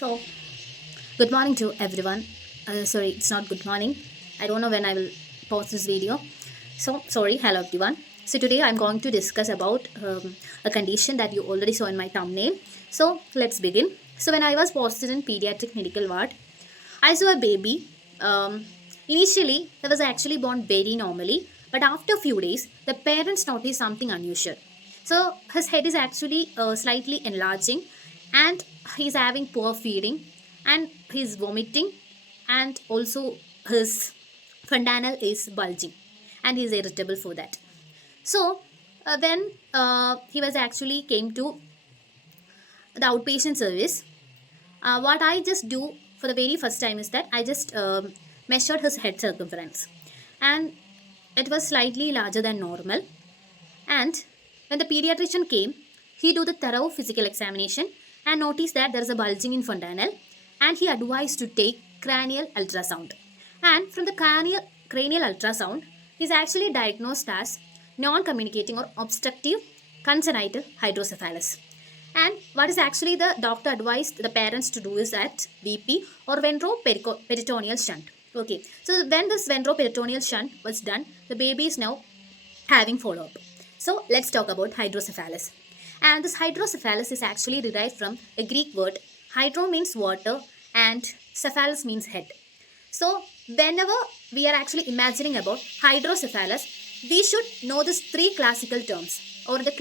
So, good morning to everyone. Sorry, it's not good morning. I don't know when I will post this video. So, sorry, hello everyone. So, today I'm going to discuss about a condition that you already saw in my thumbnail. So, let's begin. So, when I was posted in pediatric medical ward, I saw a baby. Initially, he was actually born very normally, but after a few days, the parents noticed something unusual. So, his head is actually slightly enlarging, and he's having poor feeding, and he's vomiting, and also his fontanel is bulging, and he's irritable for that. So, then he was actually came to the outpatient service. What I just do for the very first time is that I just measured his head circumference, and it was slightly larger than normal. And when the pediatrician came, he do the thorough physical examination and noticed that there is a bulging in fontanel, and he advised to take cranial ultrasound. And from the cranial ultrasound, he is actually diagnosed as non-communicating or obstructive congenital hydrocephalus. And what is actually the doctor advised the parents to do is that VP or ventroperitoneal shunt. Okay, so when this ventroperitoneal shunt was done, the baby is now having follow-up. So let's talk about hydrocephalus. And this hydrocephalus is actually derived from a Greek word. Hydro means water and cephalus means head. So whenever we are actually imagining about hydrocephalus, we should know these three classical terms or the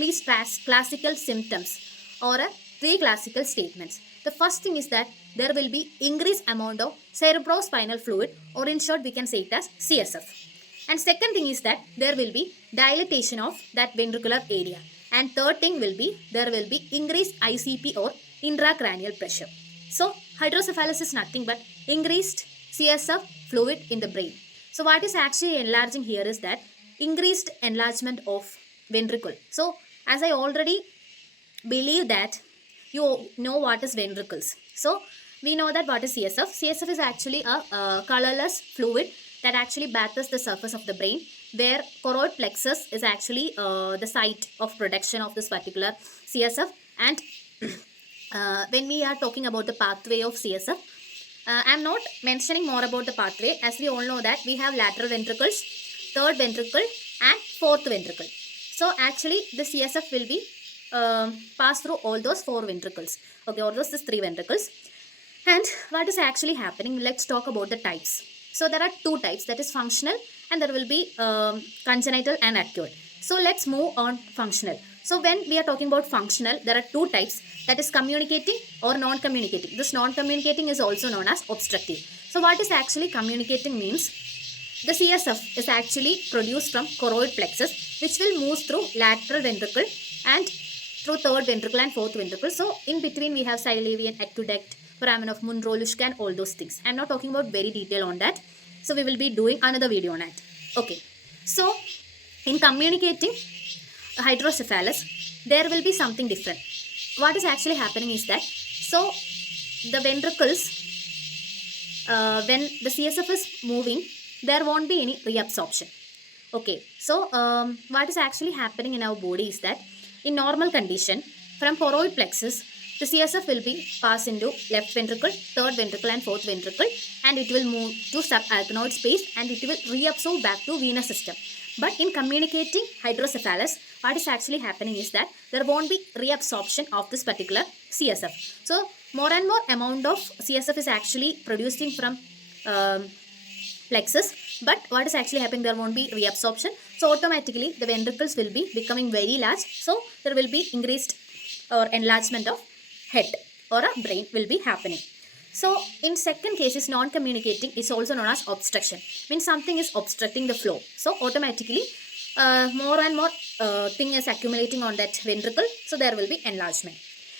classical symptoms or three classical statements. The first thing is that there will be increased amount of cerebrospinal fluid, or in short we can say it as CSF. And second thing is that there will be dilatation of that ventricular area. And third thing will be there will be increased ICP or intracranial pressure. So hydrocephalus is nothing but increased CSF fluid in the brain. So what is actually enlarging here is that increased enlargement of ventricle. So as I already believe that you know what is ventricles. So we know that what is CSF. CSF is actually a colorless fluid that actually bathes the surface of the brain, where choroid plexus is actually the site of production of this particular CSF. And when we are talking about the pathway of CSF, I am not mentioning more about the pathway, as we all know that we have lateral ventricles, third ventricle and fourth ventricle. So actually the CSF will be pass through all those four ventricles. Okay, all those three ventricles. And what is actually happening? Let's talk about the types. So there are two types, that is functional and there will be congenital and acquired. So let's move on functional. So when we are talking about functional, there are two types, that is communicating or non-communicating. This non-communicating is also known as obstructive. So what is actually communicating means the CSF is actually produced from choroid plexus, which will move through lateral ventricle and through third ventricle and fourth ventricle. So in between we have syllabian, aqueduct, foramen of Munro, Luschka and all those things. I am not talking about very detail on that. So we will be doing another video on that. Okay. So in communicating hydrocephalus, there will be something different. What is actually happening is that, so the ventricles, when the CSF is moving, there won't be any reabsorption. Okay. So what is actually happening in our body is that in normal condition, from choroid plexus, the CSF will be passed into left ventricle, third ventricle and fourth ventricle, and it will move to subalpinoid space and it will reabsorb back to venous system. But in communicating hydrocephalus, what is actually happening is that there won't be reabsorption of this particular CSF. So more and more amount of CSF is actually producing from plexus, but what is actually happening, there won't be reabsorption. So automatically the ventricles will be becoming very large. So there will be increased or enlargement of head or a brain will be happening. So in second case is non-communicating, is also known as obstruction. Means something is obstructing the flow. So automatically more and more thing is accumulating on that ventricle. So there will be enlargement.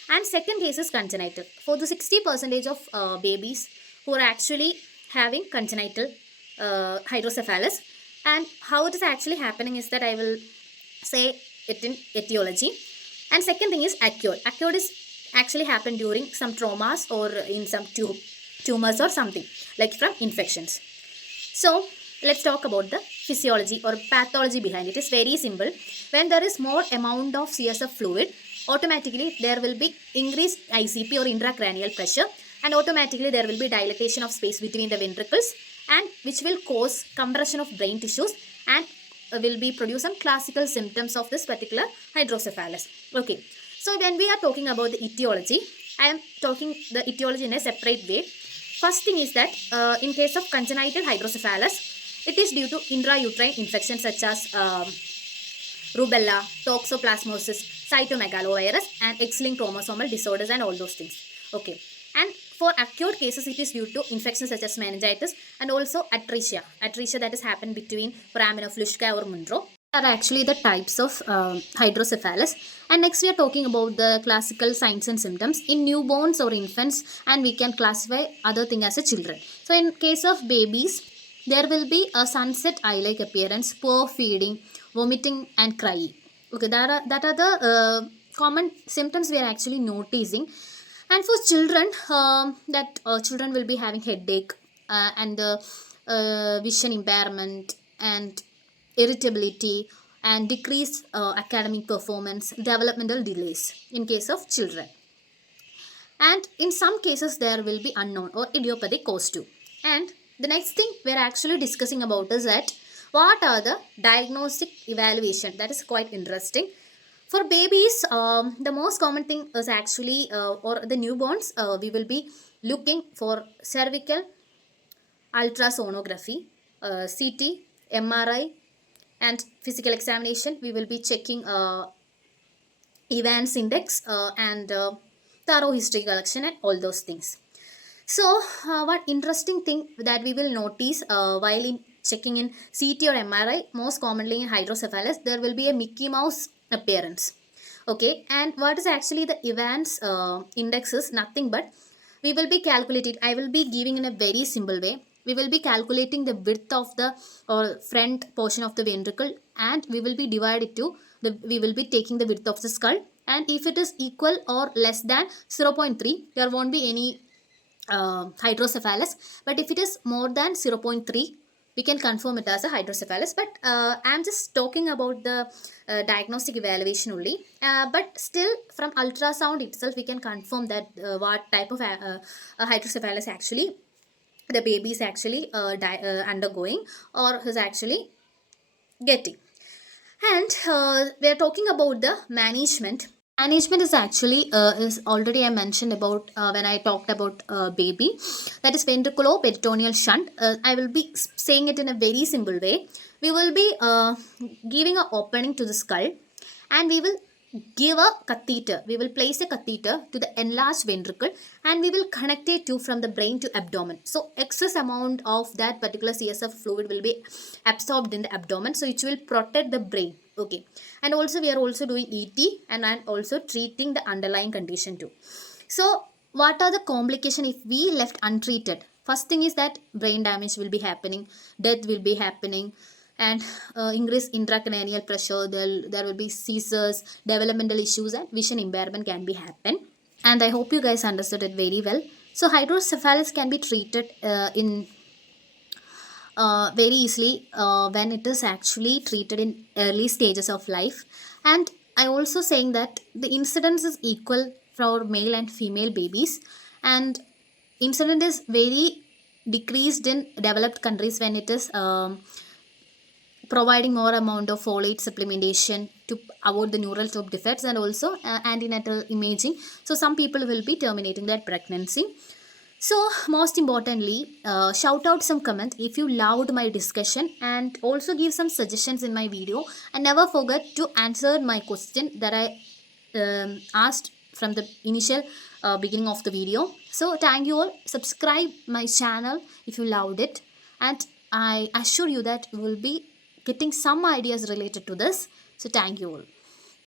And second case is congenital. For the 60% of babies who are actually having congenital hydrocephalus, and how it is actually happening is that I will say it in etiology. And second thing is acquired. Acquired is actually happen during some traumas or in some tumors or something like from infections. So let's talk about the physiology or pathology behind it. It is very simple. When there is more amount of CSF fluid, automatically there will be increased ICP or intracranial pressure. and automatically there will be dilatation of space between the ventricles, and which will cause compression of brain tissues and will be produce some classical symptoms of this particular hydrocephalus. Okay, so when we are talking about the etiology, I am talking the etiology in a separate way. First thing is that in case of congenital hydrocephalus, it is due to intrauterine infections such as rubella, toxoplasmosis, cytomegalovirus, and X-linked chromosomal disorders and all those things. Okay, and for acute cases, it is due to infections such as meningitis and also atresia that has happened between foramen of Luschka or Munro. Are actually the types of hydrocephalus. And next we are talking about the classical signs and symptoms in newborns or infants, and we can classify other thing as a children. So in case of babies, there will be a sunset eye-like appearance, poor feeding, vomiting and crying. Okay, that are the common symptoms we are actually noticing. And for children, children will be having headache and vision impairment and irritability and decreased academic performance, developmental delays in case of children. And in some cases there will be unknown or idiopathic cause too. And the next thing we are actually discussing about is that what are the diagnostic evaluation. That is quite interesting. For babies, the most common thing is actually, or the newborns, we will be looking for cervical ultrasonography, CT, MRI, and physical examination. We will be checking Evans index and thorough history collection and all those things. So, one interesting thing that we will notice while in checking in CT or MRI, most commonly in hydrocephalus, there will be a Mickey Mouse appearance. Okay, and what is actually the Evans index is nothing but we will be calculating. I will be giving in a very simple way. We will be calculating the width of the front portion of the ventricle, and we will be divided to we will be taking the width of the skull, and if it is equal or less than 0.3, there won't be any hydrocephalus. But if it is more than 0.3, we can confirm it as a hydrocephalus. But I am just talking about the diagnostic evaluation only. But still, from ultrasound itself, we can confirm that what type of hydrocephalus actually the baby is actually undergoing or is actually getting. And we are talking about the management. Management is actually is already I mentioned about when I talked about baby, that is ventriculoperitoneal shunt. I will be saying it in a very simple way. We will be giving an opening to the skull, and we will give a catheter. We will place a catheter to the enlarged ventricle, and we will connect a tube from the brain to abdomen. So excess amount of that particular CSF fluid will be absorbed in the abdomen, so it will protect the brain. Okay, and also we are also doing ET, and I'm also treating the underlying condition too. So what are the complications if we left untreated? First thing is that brain damage will be happening, death will be happening, and increased intracranial pressure. There will be seizures, developmental issues, and vision impairment can be happen. And I hope you guys understood it very well. So hydrocephalus can be treated in very easily when it is actually treated in early stages of life. And I also saying that the incidence is equal for male and female babies, and incidence is very decreased in developed countries when it is providing more amount of folate supplementation to avoid the neural tube defects, and also antenatal imaging. So some people will be terminating their pregnancy. So most importantly, shout out some comment if you loved my discussion, and also give some suggestions in my video, and never forget to answer my question that I asked from the initial beginning of the video. So thank you all. Subscribe my channel if you loved it, and I assure you that you will be getting some ideas related to this. So thank you all.